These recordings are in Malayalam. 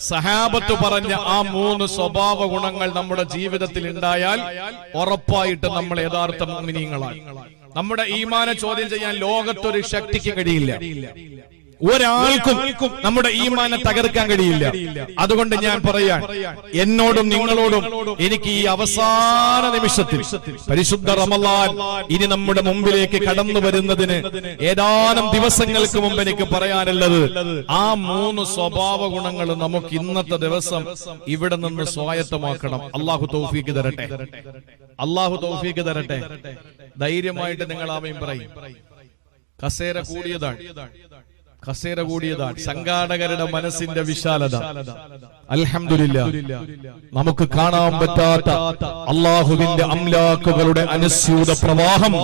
സഹാബത്ത് പറഞ്ഞ ആ 3 സ്വഭാവ ഗുണങ്ങൾ നമ്മുടെ ജീവിതത്തിൽ ഉണ്ടായാൽ ഉറപ്പായിട്ട് നമ്മൾ യഥാർത്ഥ മുഅ്മിനീങ്ങളാണ്. നമ്മുടെ ഈമാനെ ചോദ്യം ചെയ്യാൻ ലോകത്തൊരു ശക്തിക്ക് കഴിയില്ല. ഒരാൾക്കും നമ്മുടെ ഈമാനെ തകർക്കാൻ കഴിയില്ല. അതുകൊണ്ട് ഞാൻ പറയാൻ, എന്നോടും നിങ്ങളോടും എനിക്ക് ഈ അവസാന നിമിഷത്തിൽ പരിശുദ്ധ റമളാൻ ഇനി നമ്മുടെ മുമ്പിലേക്ക് കടന്നു വരുന്നതിന് ഏതാനും ദിവസങ്ങൾക്ക് മുമ്പ് എനിക്ക് പറയാനുള്ളത്, ആ 3 സ്വഭാവ ഗുണങ്ങൾ നമുക്ക് ഇന്നത്തെ ദിവസം ഇവിടെ നിന്ന് സ്വായത്തമാക്കണം. അള്ളാഹു തൗഫീഖ് തരട്ടെ, അള്ളാഹു തൗഫീഖ് തരട്ടെ. ധൈര്യമായിട്ട് നിങ്ങൾ ആമീൻ പറയും. കസേര കൂടിയതാണ് സംഘാടകരുടെ മനസ്സിന്റെ വിശാലത. അൽഹംദുലില്ലാഹ്, നമുക്ക് കാണാൻ പറ്റാത്ത അള്ളാഹുവിന്റെ അംലാക്കുകളുടെ അനുസ്യൂത പ്രവാഹം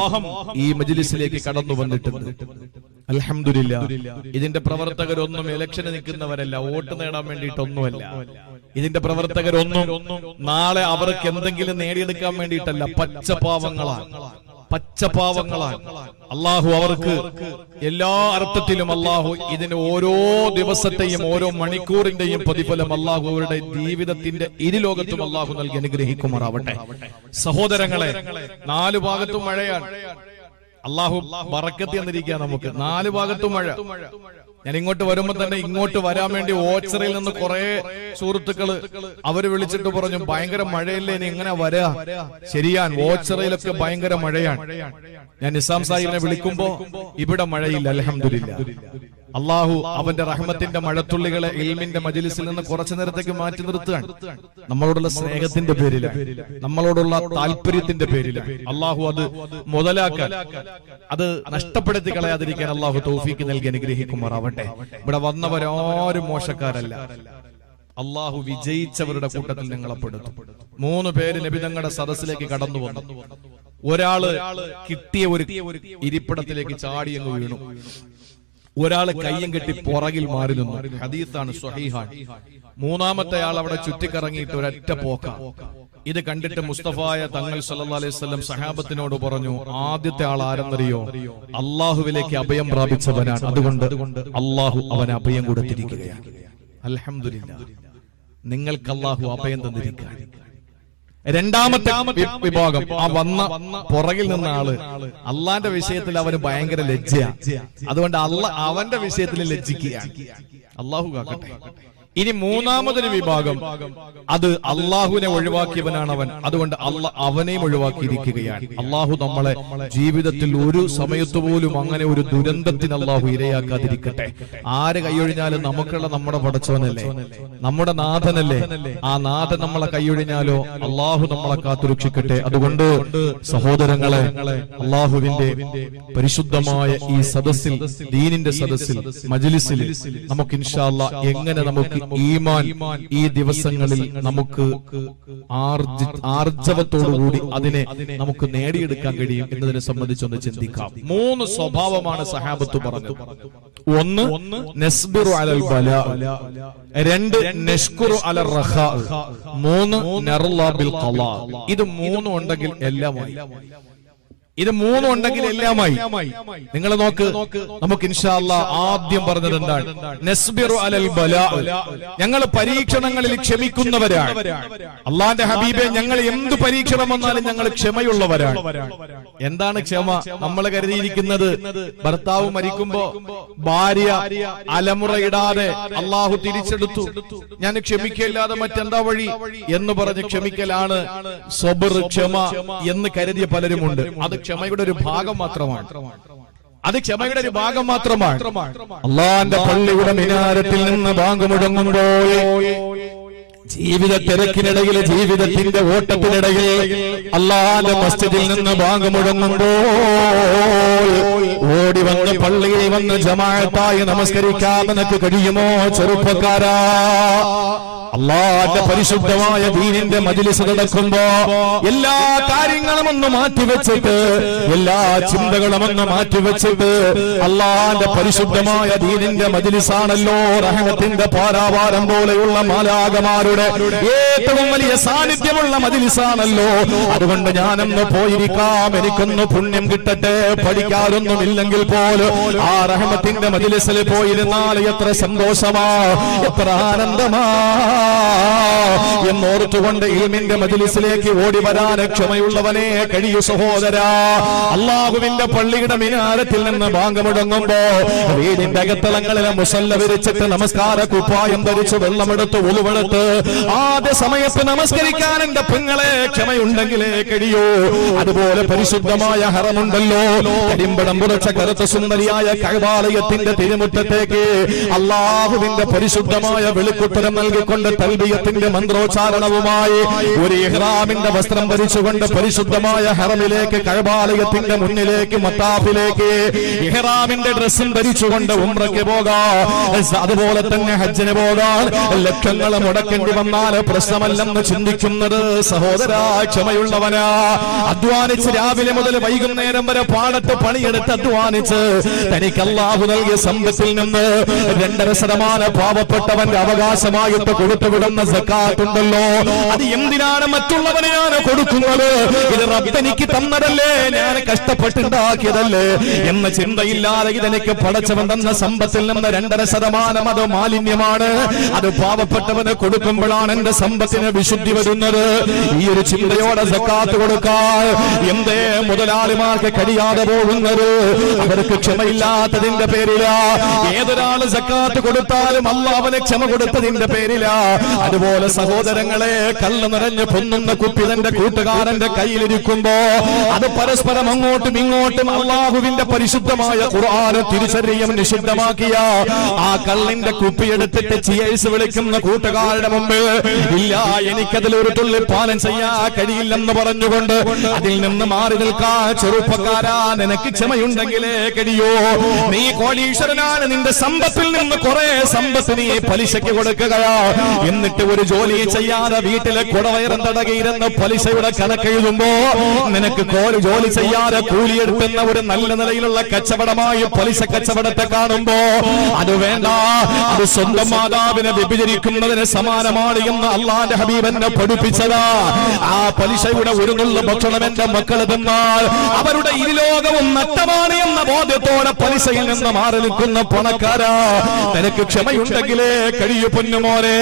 ഈ മജ്ലിസിലേക്ക് കടന്നു വന്നിട്ടുണ്ട്. അൽഹംദുലില്ലാഹ്. ഇതിന്റെ പ്രവർത്തകരൊന്നും ഇലക്ഷന് നിൽക്കുന്നവരല്ല, വോട്ട് നേടാൻ വേണ്ടിയിട്ടൊന്നുമല്ല. ഇതിന്റെ പ്രവർത്തകരൊന്നും നാളെ അവർക്ക് എന്തെങ്കിലും നേടിയെടുക്കാൻ വേണ്ടിയിട്ടല്ല. പച്ചപാവങ്ങളാണ്. അള്ളാഹു അവർക്ക് എല്ലാ അർത്ഥത്തിലും അള്ളാഹു ഇതിന് ഓരോ ദിവസത്തെയും ഓരോ മണിക്കൂറിന്റെയും പ്രതിഫലം അള്ളാഹു അവരുടെ ജീവിതത്തിന്റെ ഇരുലോകത്തും അള്ളാഹു നൽകി അനുഗ്രഹിക്കുമാറാവട്ടെ. സഹോദരങ്ങളെ, 4 ഭാഗത്തും മഴയാണ്. അള്ളാഹു ബറക്കത്ത് തന്നിരിക്കുക നമുക്ക്. 4 ഭാഗത്തും മഴ. ഞാൻ ഇങ്ങോട്ട് വരുമ്പോ തന്നെ ഇങ്ങോട്ട് വരാൻ വേണ്ടി ഓച്ചറയിൽ നിന്ന് കുറെ സുഹൃത്തുക്കള് അവര് വിളിച്ചിട്ട് പറഞ്ഞു, ഭയങ്കര മഴയല്ലേ, ഇനി എങ്ങനെ വരാ? ശരിയാണ്, ഓച്ചറയിലൊക്കെ ഭയങ്കര മഴയാണ്. ഞാൻ നിസാം സാഹിബിനെ വിളിക്കുമ്പോ ഇവിടെ മഴയില്ല. അൽഹംദുലില്ലാഹ്. അള്ളാഹു അവന്റെ റഹ്മത്തിന്റെ മഴത്തുള്ളികളെ ഇൽമിന്റെ മജ്ലിസിൽ നിന്ന് കുറച്ചു നേരത്തേക്ക് മാറ്റി നിർത്തുകയാണ്. നമ്മളോടുള്ള സ്നേഹത്തിന്റെ പേരിലാണ്, നമ്മളോടുള്ള താല്പര്യത്തിന്റെ പേരിലാണ്. അള്ളാഹു അത് മുതലാക്കാൻ, അത് നഷ്ടപ്പെടുത്തി കളയാതിരിക്കാൻ അള്ളാഹു തൗഫീഖ് നൽകി അനുഗ്രഹിക്കുമാറാവട്ടെ. ഇവിടെ വന്നവരാരും മോശക്കാരല്ല. അള്ളാഹു വിജയിച്ചവരുടെ കൂട്ടത്തിൽ നിങ്ങളെ പെടുത്തും. 3 പേര് നബി തങ്ങളുടെ സദസ്സിലേക്ക് കടന്നു വന്നു. ഒരാള് കിട്ടിയ ഒരു ഇരിപ്പിടത്തിലേക്ക് ചാടി അങ്ങ് വീണു. ഒരാള് കയ്യും കെട്ടി പുറകിൽ മാറി നിന്നു. ഹദീസാണ്, സ്വഹീഹാണ്. 3-മത്തെ ആൾ അവിടെ ചുറ്റിക്കറങ്ങിയിട്ട് ഒരൊറ്റ പോക്ക. ഇത് കണ്ടിട്ട് മുസ്തഫായ തങ്ങൾ സല്ലല്ലാഹു അലൈഹി വസല്ലം സഹാബത്തിനോട് പറഞ്ഞു, ആദ്യത്തെ ആൾ ആരെന്നറിയോ? അള്ളാഹുവിലേക്ക് അഭയം പ്രാപിച്ചവനാണ്. അതുകൊണ്ട് അള്ളാഹു അവന് അഭയം കൊടുത്തിരിക്കുകയാണ്. അൽഹംദുലില്ലാഹ്, നിങ്ങൾക്ക് അള്ളാഹു അഭയം തന്നിരിക്കുകയാണ്. 2-മത്തെ വിഭാഗം, ആ വന്ന പുറകിൽ നിന്ന ആള് അള്ളാന്റെ വിഷയത്തിൽ അവന് ഭയങ്കര ലജ്ജയാ. അതുകൊണ്ട് അവന്റെ വിഷയത്തിൽ ലജ്ജിക്കുകയാണ്. അള്ളാഹു കാക്കട്ടെ. ഇനി 3-മതൊരു വിഭാഗം, അത് അള്ളാഹുവിനെ ഒഴിവാക്കിയവനാണ് അവൻ. അതുകൊണ്ട് അവനെയും ഒഴിവാക്കിയിരിക്കുകയാണ്. അള്ളാഹു നമ്മളെ ജീവിതത്തിൽ ഒരു സമയത്ത് പോലും അങ്ങനെ ഒരു ദുരന്തത്തിന് അള്ളാഹു ഇരയാക്കാതിരിക്കട്ടെ. ആര് കൈയൊഴിഞ്ഞാലും നമുക്കുള്ള നമ്മുടെ പടച്ചവനല്ലേ, നമ്മുടെ നാഥനല്ലേ. ആ നാഥൻ നമ്മളെ കൈയൊഴിഞ്ഞാലോ അള്ളാഹു നമ്മളെ കാത്തുരക്ഷിക്കട്ടെ. അതുകൊണ്ട് സഹോദരങ്ങളെ, അള്ളാഹുവിന്റെ പരിശുദ്ധമായ ഈ സദസ്സിൽ, ദീനിന്റെ സദസ്സിൽ, മജ്ലിസിൽ നമുക്ക് ഇൻഷാ അല്ലാഹ് എങ്ങനെ നമുക്ക് ഈമാൻ ഈ ദിവസങ്ങളിൽ നമുക്ക് ആർജവത്തോടുകൂടി അതിനെ നമുക്ക് നേടിയെടുക്കാൻ കഴിയും എന്നതിനെ സംബന്ധിച്ചൊന്ന് ചിന്തിക്കാം. 3 സ്വഭാവമാണ് സഹാബത്ത് പറഞ്ഞത്. 1 നസ്ബിറു അലൽ ബലാ, 2 നഷ്കുറു അലർ റഖാ, 3 നർളാ ബിൽ ഖലാ. ഇത് 3 ഉണ്ടെങ്കിൽ എല്ലാമായി. ഇത് 3 ഉണ്ടെങ്കിൽ എല്ലാമായി. നിങ്ങൾ നോക്ക്, നമുക്ക് ഇൻഷാ അല്ലാഹ് ആദ്യം പറഞ്ഞത് എന്താണ്? നസ്ബിറു അലൽ ബലാ, ഞങ്ങൾ പരീക്ഷണങ്ങളിൽ ക്ഷമിക്കുന്നവരാണ്. അള്ളാന്റെ ഹബീബെ, ഞങ്ങൾ എന്ത് പരീക്ഷണം വന്നാലും ഞങ്ങൾ ക്ഷമയുള്ളവരാണ്. എന്താണ് ക്ഷമ? നമ്മൾ കരുതിയിരിക്കുന്നത് ഭർത്താവ് മരിക്കുമ്പോ ഭാര്യ അലമുറയിടാതെ അള്ളാഹു തിരിച്ചെടുത്തു, ഞാൻ ക്ഷമിക്കല്ലാതെ മറ്റെന്താ വഴി എന്ന് പറഞ്ഞ് ക്ഷമിക്കലാണ് സബർ, ക്ഷമ എന്ന് കരുതിയ പലരുമുണ്ട്. അത് ക്ഷമയുടെ ഒരു ഭാഗം മാത്രമാണ്. അള്ളാന്റെ പള്ളിയുടെ മിനാരത്തിൽ നിന്ന് ബാങ്ക് മുഴങ്ങുമ്പോൾ, ജീവിത തിരക്കിനിടയിൽ, ജീവിതത്തിന്റെ ഓട്ടത്തിനിടയിൽ അള്ളാന്റെ മസ്ജിദിൽ നിന്ന് ബാങ്ക് മുഴങ്ങുമ്പോൾ ഓടി വന്ന് പള്ളിയിൽ വന്ന് ജമാഅത്തായി നമസ്കരിക്കാൻ നിനക്ക് കഴിയുമോ ചെറുപ്പക്കാരാ? അല്ലാഹുവിന്റെ പരിശുദ്ധമായ ദീനിന്റെ മജ്ലിസ് നടക്കുമ്പോ എല്ലാ കാര്യങ്ങളും ഒന്ന് മാറ്റിവെച്ചിട്ട്, എല്ലാ ചിന്തകളും ഒന്ന് മാറ്റിവെച്ചിട്ട്, അല്ലാഹുവിന്റെ പരിശുദ്ധമായ ദീനിന്റെ മജ്ലിസാണല്ലോ റഹ്മത്തിന്റെ പാരാവാരം പോലെയുള്ള മാലാഖമാരുടെ ഏറ്റവും വലിയ സാന്നിധ്യമുള്ള മജ്ലിസാണല്ലോ. അതുകൊണ്ട് ഞാനൊന്ന് പോയിരിക്കാം, എനിക്കൊന്ന് പുണ്യം കിട്ടട്ടെ. പഠിക്കാതൊന്നുമില്ലെങ്കിൽ പോലും ആ റഹ്മത്തിന്റെ മജ്ലിസിൽ പോയിരുന്നാൽ എത്ര സന്തോഷമാ, എത്ര ആനന്ദമാ എന്നോർത്തുകൊണ്ട് ഇൽമിന്റെ മജ്ലിസിലേക്ക് ഓടി വരാൻ ക്ഷമയുള്ളവനെ കഴിയൂ സഹോദരാ. അല്ലാഹുവിന്റെ പള്ളിയുടെ മിനാരത്തിൽ നിന്ന് ബാങ്ക് മുടങ്ങുമ്പോ വീടിന്റെ അകത്തളങ്ങളിലെ മുസല്ല വിരിച്ചിട്ട് നമസ്കാര കുപ്പായം ധരിച്ച് വെള്ളമെടുത്ത് ഉളുവെടുത്ത് ആദ്യ സമയത്ത് നമസ്കരിക്കാൻ എന്റെ പെങ്ങളെ ക്ഷമയുണ്ടെങ്കിലേ കഴിയൂ. അതുപോലെ പരിശുദ്ധമായ ഹറമുണ്ടല്ലോ, കരിമ്പടം പുറച്ച കറുത്ത സുന്ദരിയായ കഅബാലയത്തിന്റെ തിരുമുറ്റത്തേക്ക് അല്ലാഹുവിന്റെ പരിശുദ്ധമായ വെളിക്കുത്തരം നൽകിക്കൊണ്ട് തൽബിയത്തിന്റെ മന്ത്രോച്ചാരണവുമായി ഒരു ഇഹ്റാമിന്റെ വസ്ത്രം ധരിച്ചുകൊണ്ട് പരിശുദ്ധമായ ഹറമിലേക്ക് കഅബാലയത്തിന്റെ മുന്നിലേക്ക് മത്താഫിലേക്ക് ഇഹ്റാമിന്റെ ഡ്രസ്സും ധരിച്ചുകൊണ്ട് ഉംറയ്ക്ക് പോകാം. അതുപോലെ തന്നെ ഹജ്ജിന് പോകാൻ ലക്ഷങ്ങൾ മുടക്കേണ്ടി വന്നാൽ പ്രശ്നമല്ലെന്ന് ചിന്തിക്കുന്നത് സഹോദരാ ക്ഷമയുള്ളവനാ. അധ്വാനിച്ച് രാവിലെ മുതൽ വൈകുന്നേരം വരെ പാടത്ത് പണിയെടുത്ത് അധ്വാനിച്ച് തനിക്ക് അല്ലാഹു നൽകിയ സമ്പത്തിൽ നിന്ന് 2.5% പാവപ്പെട്ടവന്റെ അവകാശമായിട്ട് കൊടുത്തുവിടുന്ന സക്കാത്തുണ്ടല്ലോ, അത് എന്തിനാണ് മറ്റുള്ളവനെയാണ് കൊടുക്കുന്നത്? ഇത് റബ്ബെനിക്ക് തന്നതല്ലേ, ഞാൻ കഷ്ടപ്പെട്ടുണ്ടാക്കിയതല്ലേ എന്ന ചിന്തയില്ലാതെ ഇതെനിക്ക് പടച്ചവൻ തന്ന സമ്പത്തിൽ നിന്ന് 2.5% അത് മാലിന്യമാണ്, അത് പാവപ്പെട്ടവന് കൊടുക്കുമ്പോഴാണ് എന്റെ സമ്പത്തിന് വിശുദ്ധി വരുന്നത്. ഈ ഒരു ചിന്തയോടെ സക്കാത്ത് കൊടുക്കാൻ എന്തേ മുതലാളിമാർക്ക് കഴിയാതെ പോകുന്നത്? അവർക്ക് ക്ഷമയില്ലാത്തതിന്റെ പേരിലാ. ഏതൊരാള് സക്കാത്ത് കൊടുത്താലും അല്ലാഹുവിനെ ക്ഷമ കൊടുത്തതിന്റെ പേരിലാ. അതുപോലെ സഹോദരങ്ങളെ, കല്ല് നിറഞ്ഞ് പൊന്നുന്ന കുപ്പി തന്റെ കൂട്ടുകാരന്റെ കയ്യിലിരിക്കുമ്പോ അത് പരസ്പരം അങ്ങോട്ടും ഇങ്ങോട്ടും അല്ലാഹുവിന്റെ പരിശുദ്ധമായ ഖുർആൻ തിരിച്ചറിയും നിഷിദ്ധമാക്കിയ ആ കള്ളിന്റെ കുപ്പി എടുത്തിട്ട് ചിയേഴ്സ് വിളിക്കുന്ന കൂട്ടുകാരുടെ മുമ്പ് ഇല്ല, എനിക്കതിൽ ഒരു തുള്ളി പാലം ചെയ്യാൻ കഴിയില്ലെന്ന് പറഞ്ഞുകൊണ്ട് അതിൽ നിന്ന് മാറി നിൽക്കാൻ ചെറുപ്പക്കാരാ, നിനക്ക് ക്ഷമയുണ്ടെങ്കിലേ കഴിയോ. നീ കോടീശ്വരനാണ്, നിന്റെ സമ്പത്തിൽ നിന്ന് കുറെ സമ്പത്ത് നീ പലിശയ്ക്ക് കൊടുക്കുകയാ. എന്നിട്ട് ഒരു ജോലി ചെയ്യാതെ വീട്ടിലെ കുടവയറും തടകയിരുന്ന് പലിശയുടെ കണക്കെഴുതുമ്പോ നിനക്ക് ജോലി ചെയ്യാതെ കൂലിയെടുക്കുന്ന ഒരു നല്ല നിലയിലുള്ള കച്ചവടമായി പലിശ കച്ചവടത്തെ കാണുമ്പോ അത് വേണ്ട, അത് സ്വന്തം മാതാവിനെ വ്യഭിചരിക്കുന്നതിന് സമാനമാണ് എന്ന് അല്ലാഹുവിന്റെ ഹബീബ് എന്നെ പഠിപ്പിച്ചതാ. ആ പലിശയുടെ ഒരു നുള്ള ഭക്ഷണം എന്റെ മക്കൾ തിന്നാൽ അവരുടെ ഇരുലോകവും നഷ്ടമാണ് എന്ന ബോധ്യത്തോടെ പലിശയിൽ നിന്ന് മാറി നിൽക്കുന്ന പണക്കാരാ, നിനക്ക് ക്ഷമയുണ്ടെങ്കിലേ കഴിയൂ പൊന്നുമോനെ.